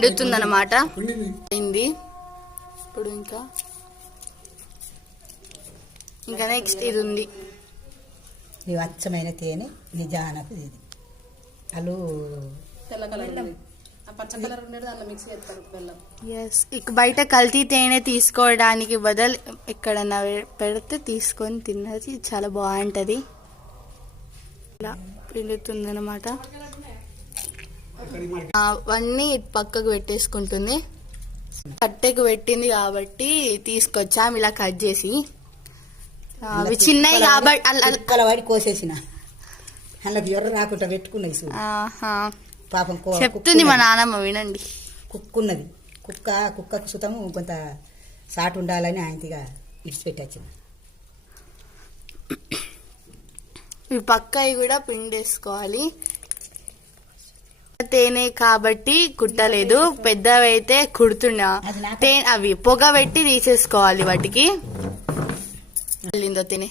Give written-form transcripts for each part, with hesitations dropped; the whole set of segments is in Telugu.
ఎండుతుందన్నమాట. అయింది. ఇప్పుడు ఇంకా నెక్స్ట్ ఇది ఉంది. ఇది అచ్చమైన తేనె నిజానకు. ఇది అలు ఇక బయట కల్తీ తేనె తీసుకోవడానికి బదులు ఎక్కడన్నా పెడితే తీసుకొని తిన్నది చాలా బాగుంటది. ఇలా పిండుతుందన్నమాట. అవన్నీ పక్కకు పెట్టేసుకుంటుంది. కట్టెకు పెట్టింది కాబట్టి తీసుకొచ్చాం ఇలా కట్ చేసి. అవి చిన్నవి కాబట్టి కోసేసిన అలా ఎర్ర రాకుండా పెట్టుకున్నాయి. పాపం చెప్తుంది మా నాన్నమ్మ, వినండి. కుక్కున్నది. కుక్కకు సుతము కొంత సాటు ఉండాలని ఆయనగా ఇడిచిపెట్టచ్చు. ఈ పక్కవి కూడా పిండేసుకోవాలి. తేనె కాబట్టి కుట్టలేదు, పెద్దవి అయితే కుడుతున్నా. అవి పొగ పెట్టి తీసేసుకోవాలి వాటికి. వెళ్ళిందో తినే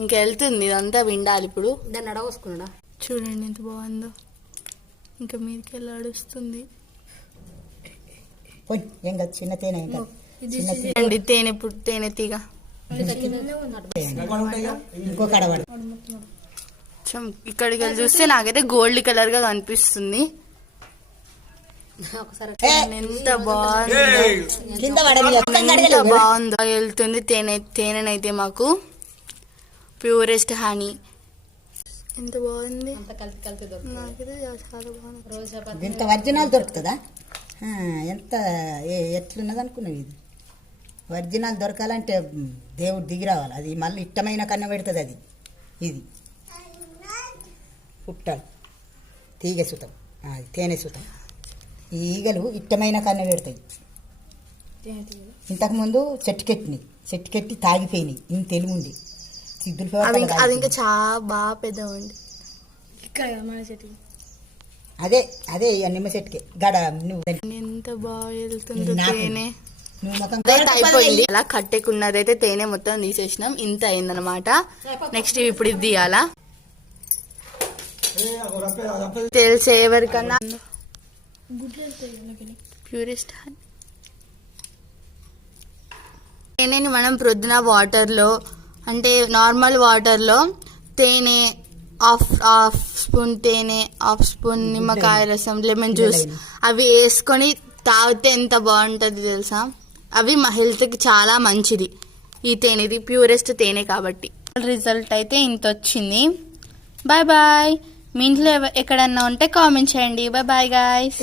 ఇంకెళ్తుంది. ఇదంతా విండాలి. ఇప్పుడు దాన్ని అడగొసుకున్నాడా చూడండి ఎంత బాగుందో. ఇంకా మీదకి వెళ్ళి అడుస్తుంది. చిన్న తేనె తేనె తేనె తీగ ఇక్కడికి వెళ్ళి చూస్తే నాకైతే గోల్డ్ కలర్ గా కనిపిస్తుంది. ఎంత బాగుందో వెళ్తుంది. తేనెనైతే మాకు ప్యూరెస్ట్ హనీ. ఎంత బాగుంది. నాకైతే చాలా బాగుంది. ఇంత ఒరిజినల్ దొరుకుతుందా? ఎంత ఎట్లున్నది అనుకున్నావు. ఇది ఒరిజినల్ దొరకాలంటే దేవుడు దిగి రావాలి. అది మళ్ళీ ఇష్టమైన కన్న పెడుతుంది. అది ఇది పుట్టలు తీగ సుతం, తేనె సుతం. ఈ ఈగలు ఇష్టమైన కన్న పెడతాయి. ఇంతకుముందు చెట్టుకెట్టి తాగిపోయినాయి. ఇంత తెలుగుంది. అది ఇంకా చాలా బాగా పెద్ద ఉంది. అదే అదే నిమ్మ చెట్టుకే గడ. నువ్వు ఎంత బాగా వెళ్తుందో తేనె. అయిపోయింది. అలా కట్టెకున్నదైతే తేనె మొత్తం తీసేసినాం. ఇంత అయిందనమాట. నెక్స్ట్ ఇప్పుడు ఇది తీయాలా. తెలిసే ఎవరికన్నా ప్యూరెస్ట్ తేనెని మనం ప్రొద్దున వాటర్లో, అంటే నార్మల్ వాటర్లో తేనె హాఫ్ స్పూన్ తేనె, హాఫ్ స్పూన్ నిమ్మకాయ రసం, లెమన్ జ్యూస్ అవి వేసుకొని తాగితే ఎంత బాగుంటుంది తెలుసా. అవి మా హెల్త్కి చాలా మంచిది. ఈ తేనెది ప్యూరెస్ట్ తేనె కాబట్టి. రిజల్ట్ అయితే ఇంత వచ్చింది. Bye bye. మీ ఇంట్లో ఎక్కడన్నా ఉంటే కామెంట్ చేయండి. Bye bye guys.